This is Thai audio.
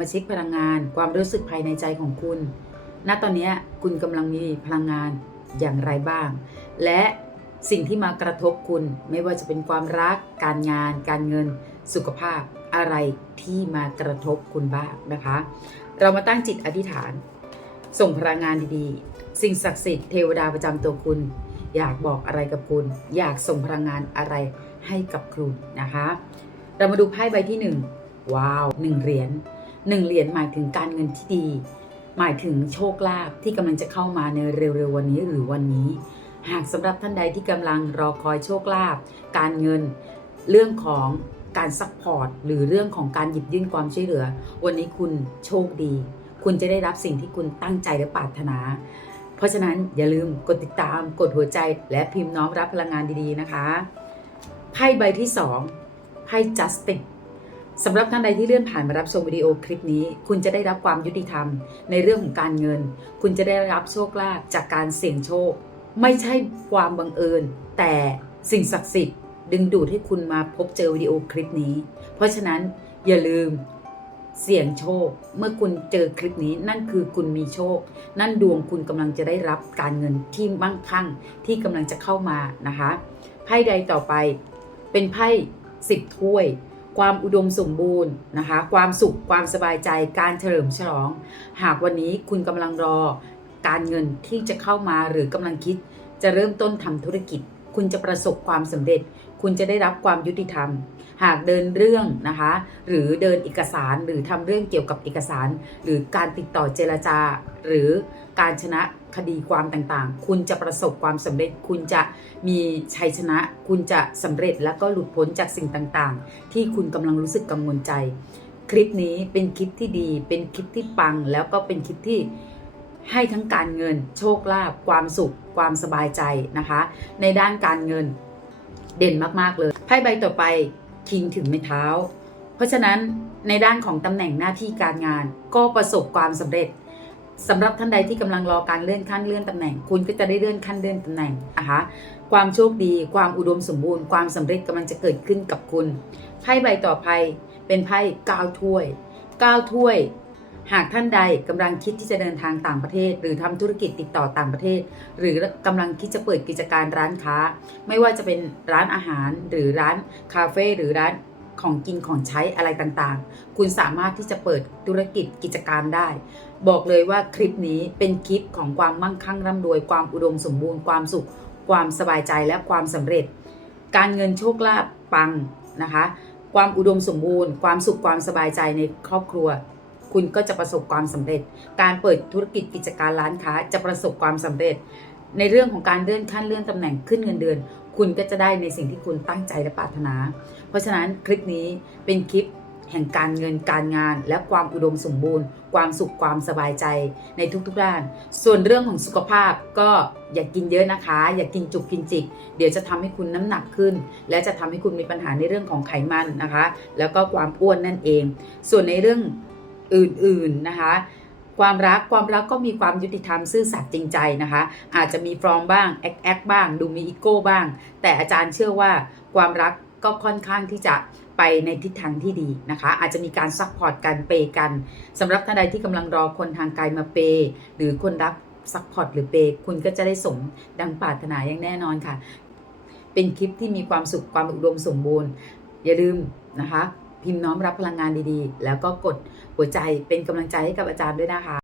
มาเช็คพลังงานความรู้สึกภายในใจของคุณ ณ ตอนนี้คุณกำลังมีพลังงานอย่างไรบ้าง และสิ่งที่มากระทบคุณไม่ว่าจะเป็นความรัก การงาน การเงิน สุขภาพอะไรที่มากระทบคุณบ้างนะคะ เรามาตั้งจิตอธิษฐาน ส่งพลังงานดีๆ สิ่งศักดิ์สิทธิ์เทวดาประจำตัวคุณ อยากบอกอะไรกับคุณ อยากส่งพลังงานอะไรให้กับคุณนะคะ เรามาดูไพ่ใบที่หนึ่งว้าวหนึ่งเหรียญ หนึ่งเหรียญหมายถึงการเงินที่ดี หมายถึงโชคลาภที่กำลังจะเข้ามาในเร็วๆวันนี้หรือวันนี้ หากสำหรับท่านใดที่กำลังรอคอยโชคลาภการเงิน เรื่องของการซัพพอร์ตหรือเรื่องของการหยิบยื่นความช่วยเหลือ วันนี้คุณโชคดี คุณจะได้รับสิ่งที่คุณตั้งใจและปรารถนา เพราะฉะนั้นอย่าลืมกดติดตามกดหัวใจ และพิมพ์น้อมรับพลังงานดีๆนะคะไพ่ใบที่2ไพ่ justice สำหรับท่านใดที่เลื่อนผ่านมารับชมวิดีโอคลิปนี้ คุณจะได้รับความยุติธรรมในเรื่องของการเงิน คุณจะได้รับโชคลาภจากการเสี่ยงโชค ไม่ใช่ความบังเอิญ แต่สิ่งศักดิ์สิทธิ์ ดึงดูดให้คุณมาพบเจอวิดีโอคลิปนี้ เพราะฉะนั้นอย่าลืมเสี่ยงโชค เมื่อคุณเจอคลิปนี้นั่นคือคุณมีโชค นั่นดวงคุณกำลังจะได้รับการเงินที่มั่งคั่งที่กำลังจะเข้ามานะคะไพ่ใดต่อไปเป็นไพ่สิบถ้วย ความอุดมสมบูรณ์นะคะ ความสุขความสบายใจการเฉลิมฉลอง หากวันนี้คุณกำลังรอการเงินที่จะเข้ามาหรือกำลังคิดจะเริ่มต้นทำธุรกิจ คุณจะประสบความสำเร็จ คุณจะได้รับความยุติธรรม หากเดินเรื่องนะคะ หรือเดินเอกสารหรือทำเรื่องเกี่ยวกับเอกสาร หรือการติดต่อเจรจา หรือการชนะคดีความต่างๆ คุณจะประสบความสำเร็จ คุณจะมีชัยชนะ คุณจะสำเร็จแล้วก็หลุดพ้นจากสิ่งต่างๆ ที่คุณกำลังรู้สึกกังวลใจ คลิปนี้เป็นคลิปที่ดี เป็นคลิปที่ปัง แล้วก็เป็นคลิปที่ ให้ทั้งการเงิน โชคลาภความสุข ความสบายใจนะคะ ในด้านการเงินเด่นมากๆเลยไพ่ใบต่อไปคิงถึงไม้เท้า เพราะฉะนั้นในด้านของตำแหน่งหน้าที่การงานก็ประสบความสำเร็จสำหรับท่านใดที่กำลังรอการเลื่อนขั้นเลื่อนตำแหน่ง คุณก็จะได้เลื่อนขั้นเลื่อนตำแหน่งนะคะความโชคดีความอุดมสมบูรณ์ความสำเร็จกำลังจะเกิดขึ้นกับคุณไพ่ใบต่อไปเป็นไพ่ก้าวถ้วยก้าวถ้วย หากท่านใดกำลังคิดที่จะเดินทางต่างประเทศ หรือทำธุรกิจติดต่อต่างประเทศ หรือกำลังคิดจะเปิดกิจการร้านค้า ไม่ว่าจะเป็นร้านอาหาร หรือร้านคาเฟ่หรือร้านของกินของใช้อะไรต่างๆ คุณสามารถที่จะเปิดธุรกิจกิจการได้ บอกเลยว่าคลิปนี้เป็นคลิปของความมั่งคั่งร่ำรวยความอุดมสมบูรณ์ความสุข ความสบายใจและความสำเร็จ การเงินโชคลาภปังนะคะ ความอุดมสมบูรณ์ ความสุขความสบายใจในครอบครัว คุณก็จะประสบความสำเร็จ การเปิดธุรกิจกิจการร้านค้าจะประสบความสำเร็จ ในเรื่องของการเลื่อนขั้นเลื่อนตำแหน่งขึ้นเงินเดือน คุณก็จะได้ในสิ่งที่คุณตั้งใจและปรารถนา เพราะฉะนั้นคลิปนี้เป็นคลิปแห่งการเงินการงานและความอุดมสมบูรณ์ ความสุขความสบายใจในทุกๆด้าน ส่วนเรื่องของสุขภาพก็อย่ากกินเยอะนะคะ อย่ากกินจุกกินจิก เดี๋ยวจะทำให้คุณน้ำหนักขึ้น และจะทำให้คุณมีปัญหาในเรื่องของไขมันนะคะ แล้วก็ความอ้วนนั่นเอง ส่วนในเรื่อง อื่นๆนะคะความรักความรักก็มีความยุติธรรมซื่อสัตย์จริงใจนะคะ อาจจะมีฟรอมบ้างแอคแอคบ้าง ดูมีอีโก้บ้าง แต่อาจารย์เชื่อว่าความรักก็ค่อนข้างที่จะไปในทิศทางที่ดีนะคะ อาจจะมีการซัพพอร์ตกันเปยกันสำหรับท่านใดที่กำลังรอคนทางไกลมาเปย์หรือคนรับซัพพอร์ตหรือเปย์คุณก็จะได้สมดังปรารถนาอย่างแน่นอนค่ะ เป็นคลิปที่มีความสุขความอุดมสมบูรณ์ อย่าลืมนะคะ พิมพ์น้อมรับพลังงานดีๆ แล้วก็กดหัวใจเป็นกำลังใจให้กับอาจารย์ด้วยนะคะ